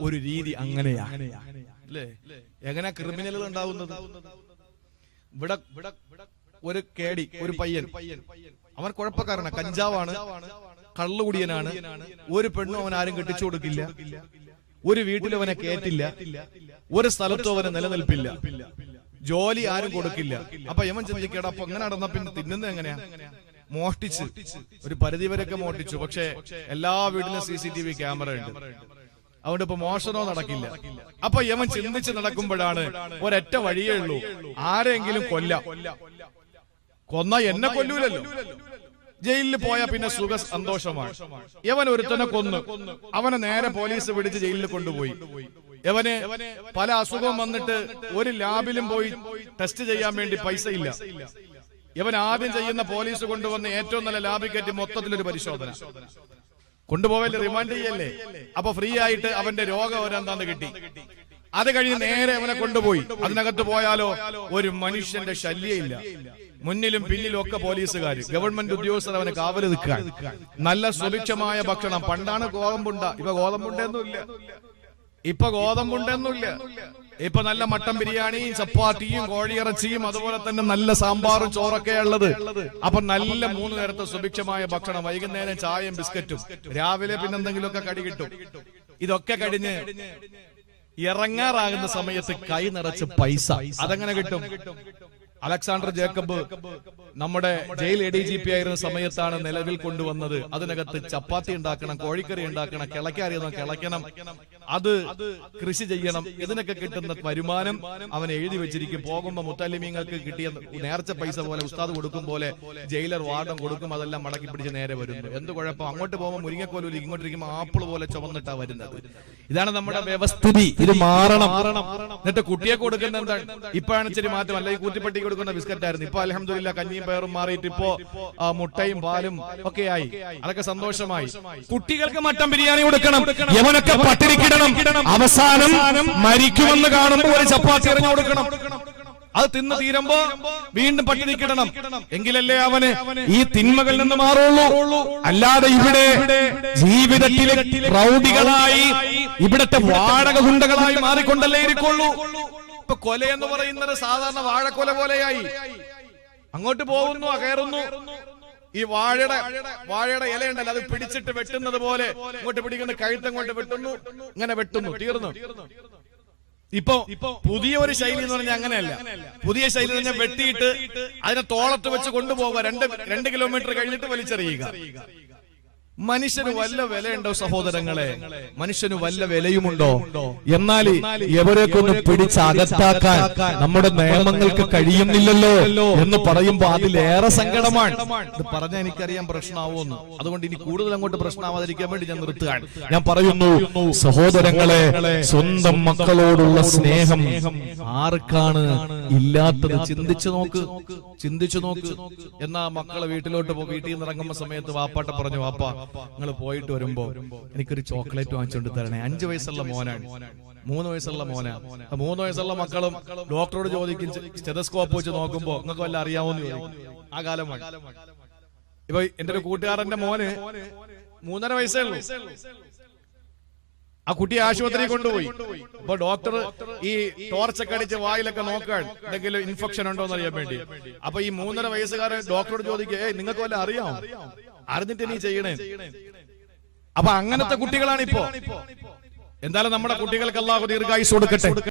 ഒരു രീതി അങ്ങനെയാണ് അല്ലേ? എങ്ങനെ ക്രിമിനലുകൾ ഉണ്ടാവുന്നത്? ഇവിടെ ഒരു കേടി, ഒരു പയ്യൻ, അവൻ കുഴപ്പക്കാരനാണ്, കഞ്ചാവാണ്, കള്ളുകുടിയനാണ്. ഒരു പെണ്ണും അവൻ ആരും കെട്ടിച്ചു കൊടുക്കില്ല, ഒരു വീട്ടിലും അവനെ കേറ്റില്ല, ഒരു സ്ഥലത്തും അവന് നിലനിൽപ്പില്ല, ജോലി ആരും കൊടുക്കില്ല. അപ്പൊ യമൻ ചിന്തിക്കട, അപ്പൊ അങ്ങനെ നടന്ന പിന്നെ തിന്നുന്നത് എങ്ങനെയാ? മോഷ്ടിച്ച്, ഒരു പരിധി വരെയൊക്കെ മോഷ്ടിച്ചു. പക്ഷെ എല്ലാ വീട്ടിലും CCTV ക്യാമറ ഉണ്ട്, അതുകൊണ്ട് ഇപ്പൊ മോഷണോ നടക്കില്ല. അപ്പൊ യമൻ ചിന്തിച്ച് നടക്കുമ്പോഴാണ് ഒരൊറ്റ വഴിയേ ഉള്ളൂ, ആരെങ്കിലും കൊന്ന എന്നെ കൊല്ലൂലല്ലോ, ജയിലിൽ പോയാ പിന്നെ സുഖ സന്തോഷമാണ്. യവൻ ഒരുത്തനെ കൊന്നു, അവനെ നേരെ പോലീസ് പിടിച്ച് ജയിലിൽ കൊണ്ടുപോയി. യവന് പല അസുഖം വന്നിട്ട് ഒരു ലാബിലും പോയി ടെസ്റ്റ് ചെയ്യാൻ വേണ്ടി പൈസ ഇല്ല. യവൻ ആദ്യം ചെയ്യുന്ന പോലീസ് കൊണ്ടുവന്ന് ഏറ്റവും നല്ല ലാബിൽ കയറ്റി മൊത്തത്തിലൊരു പരിശോധന കൊണ്ടുപോവല്ലേ, റിമാൻഡ് ചെയ്യല്ലേ. അപ്പൊ ഫ്രീ ആയിട്ട് അവന്റെ രോഗം ഒരെന്താന്ന് കിട്ടി. അത് കഴിഞ്ഞ് നേരെ അവനെ കൊണ്ടുപോയി. അതിനകത്ത് പോയാലോ ഒരു മനുഷ്യന്റെ ശല്യമില്ല, മുന്നിലും പിന്നിലും ഒക്കെ പോലീസുകാർ, ഗവൺമെന്റ് ഉദ്യോഗസ്ഥർ അവന് കാവല് നിൽക്കാൻ. നല്ല സുഭിക്ഷമായ ഭക്ഷണം. പണ്ടാണ് ഗോതമ്പുണ്ട, ഇപ്പൊ ഗോതമ്പുണ്ടെന്നില്ല. ഇപ്പൊ നല്ല മട്ടൻ ബിരിയാണിയും ചപ്പാത്തിയും കോഴിയിറച്ചിയും അതുപോലെ തന്നെ നല്ല സാമ്പാറും ചോറൊക്കെ ഉള്ളത്. അപ്പൊ നല്ല 3 നേരത്തെ സുഭിക്ഷമായ ഭക്ഷണം, വൈകുന്നേരം ചായയും ബിസ്ക്കറ്റും, രാവിലെ പിന്നെ എന്തെങ്കിലുമൊക്കെ കടി കിട്ടും. ഇതൊക്കെ കഴിഞ്ഞ് ഇറങ്ങാറാകുന്ന സമയത്ത് കൈ നിറച്ച് പൈസ. അതെങ്ങനെ കിട്ടും? അലക്സാണ്ടർ ജേക്കബ് നമ്മുടെ ജയിൽ ADGP ആയിരുന്ന സമയത്താണ് നിലവിൽ കൊണ്ടുവന്നത്. അതിനകത്ത് ചപ്പാത്തി ഉണ്ടാക്കണം, കോഴിക്കറി ഉണ്ടാക്കണം, കിളയ്ക്കറിയണം, കിളയ്ക്കണം, അത് കൃഷി ചെയ്യണം. ഇതിനൊക്കെ കിട്ടുന്ന വരുമാനം അവൻ എഴുതി വെച്ചിരിക്കും. പോകുമ്പോ മുത്തല്ലിമീങ്ങൾക്ക് കിട്ടിയ നേർച്ച പൈസ പോലെ ഉസ്താദ് കൊടുക്കും പോലെ ജയിലർ വാർഡൻ കൊടുക്കും. അതെല്ലാം മടക്കി പിടിച്ച് നേരെ വരുന്നു. എന്ത് കുഴപ്പം? അങ്ങോട്ട് പോകുമ്പോൾ മുരിങ്ങക്കോലൂരി, ഇങ്ങോട്ടിരിക്കുമ്പോൾ ആപ്പിൾ പോലെ ചുമന്നിട്ടാ വരുന്നത്. ഇതാണ് നമ്മുടെ വ്യവസ്ഥിതി. ഇത് മാറണം. എന്നിട്ട് കുട്ടിയെ കൊടുക്കുന്ന എന്താണ്? ഇപ്പോഴാണ് ഇച്ചിരി മാറ്റം. അല്ലെങ്കിൽ കൂറ്റിപ്പട്ടി കൊടുക്കുന്ന ബിസ്ക്കറ്റ് ആയിരുന്നു. ഇപ്പൊ അൽഹംദുലില്ലാ കഞ്ഞിയും പയറും മാറിയിട്ട് ഇപ്പോ മുട്ടയും പാലും ഒക്കെ ആയി. അതൊക്കെ സന്തോഷമായി. കുട്ടികൾക്ക് മട്ടൻ ബിരിയാണി കൊടുക്കണം, യവനൊക്കെ പട്ടിണി കിടണം, അവസാനം മരിക്കുമെന്ന് കാണുമ്പോൾ ഒരു ചപ്പാത്തി എറിഞ്ഞു കൊടുക്കണം. അത് തിന്ന് തീരുമ്പോ വീണ്ടും പട്ടിണി കിടണം. എങ്കിലല്ലേ അവന് ഈ തിന്മകളിൽ നിന്ന് മാറുള്ളൂ. അല്ലാതെ ഇവിടെ ജീവിതത്തിലെ പ്രൗഢികളായി ഇവിടത്തെ വാടക ഗുണ്ടകളായി മാറിക്കൊണ്ടല്ലേ ഇരിക്കുള്ളൂ. ഇപ്പൊ കൊലയെന്ന് പറയുന്നത് സാധാരണ വാഴക്കൊല പോലെയായി. അങ്ങോട്ട് പോകുന്നു, കയറുന്നു, ഈ വാഴയുടെ ഇലയുണ്ടല്ലോ അത് പിടിച്ചിട്ട് വെട്ടുന്നത് പോലെ ഇങ്ങോട്ട് പിടിക്കുന്ന കഴുത്തങ്ങോട്ട് വെട്ടുന്നു, ഇങ്ങനെ വെട്ടുന്നു, തീർന്നു. ഇപ്പൊ പുതിയ ഒരു ശൈലി എന്ന് പറഞ്ഞാൽ അങ്ങനെയല്ല. പുതിയ ശൈലി എന്ന് പറഞ്ഞാൽ വെട്ടിയിട്ട് അതിനെ തോളത്ത് വെച്ച് കൊണ്ടുപോകുക, 2 കിലോമീറ്റർ കഴിഞ്ഞിട്ട് വലിച്ചെറിയുക. മനുഷ്യന് വല്ല വിലയുണ്ടോ സഹോദരങ്ങളെ? മനുഷ്യന് വല്ല വിലയുമുണ്ടോ? എന്നാൽ എവരെക്കൊന്ന് പിടിച്ച് അകത്താക്കാൻ നമ്മുടെ നിയമങ്ങൾക്ക് കഴിയുന്നില്ലല്ലോ എന്ന് പറയുമ്പോ അതിലേറെ സങ്കടമാണ്. ഇത് പറഞ്ഞാൽ എനിക്കറിയാം പ്രശ്നമാവുമെന്ന്. അതുകൊണ്ട് ഇനി കൂടുതൽ അങ്ങോട്ട് പ്രശ്നമാവാതിരിക്കാൻ വേണ്ടി ഞാൻ നിർത്തുകയാണ്. ഞാൻ പറയുന്നു സഹോദരങ്ങളെ, സ്വന്തം മക്കളോടുള്ള സ്നേഹം ആർക്കാണ് ഇല്ലാത്തത്? ചിന്തിച്ചു നോക്ക്. എന്നാ മക്കളെ വീട്ടിൽ നിന്ന് ഇറങ്ങുമ്പോ സമയത്ത് വാപ്പാട്ട പറഞ്ഞു, വാപ്പ നിങ്ങൾ പോയിട്ട് വരുമ്പോ എനിക്കൊരു ചോക്ലേറ്റ് വാങ്ങിച്ചുകൊണ്ട് തരണേ. 5 വയസ്സുള്ള മോനാണ്, 3 വയസ്സുള്ള മോനാ. 3 വയസ്സുള്ള മക്കളും ഡോക്ടറോട് ചോദിക്കും, സ്റ്റെതസ്കോപ്പ് വെച്ച് നോക്കുമ്പോ നിങ്ങൾക്ക് വല്ല അറിയാവോന്ന് ചോദിക്കും. ആ കാലമാണ്. ഇപ്പൊ എന്റെ ഒരു കൂട്ടുകാരന്റെ മോന് 3.5 വയസ്സേ ഉള്ളൂ. ആ കുട്ടിയെ ആശുപത്രിയിൽ കൊണ്ടുപോയി. അപ്പൊ ഡോക്ടർ ഈ ടോർച്ചൊക്കെ അടിച്ച് വായിലൊക്കെ നോക്കാൻ എന്തെങ്കിലും ഇൻഫെക്ഷൻ ഉണ്ടോ എന്ന് അറിയാൻ വേണ്ടി. അപ്പൊ ഈ 3.5 വയസ്സുകാരൻ ഡോക്ടറോട് ചോദിക്കുക, നിങ്ങൾക്ക് വല്ല അറിയാമോ? അറിഞ്ഞിട്ട് നീ ചെയ്യണേ. അപ്പൊ അങ്ങനത്തെ കുട്ടികളാണ് ഇപ്പോ. എന്തായാലും നമ്മുടെ കുട്ടികൾക്ക് അല്ലാഹു ദീർഘായുസ്സ് കൊടുക്കട്ടെ.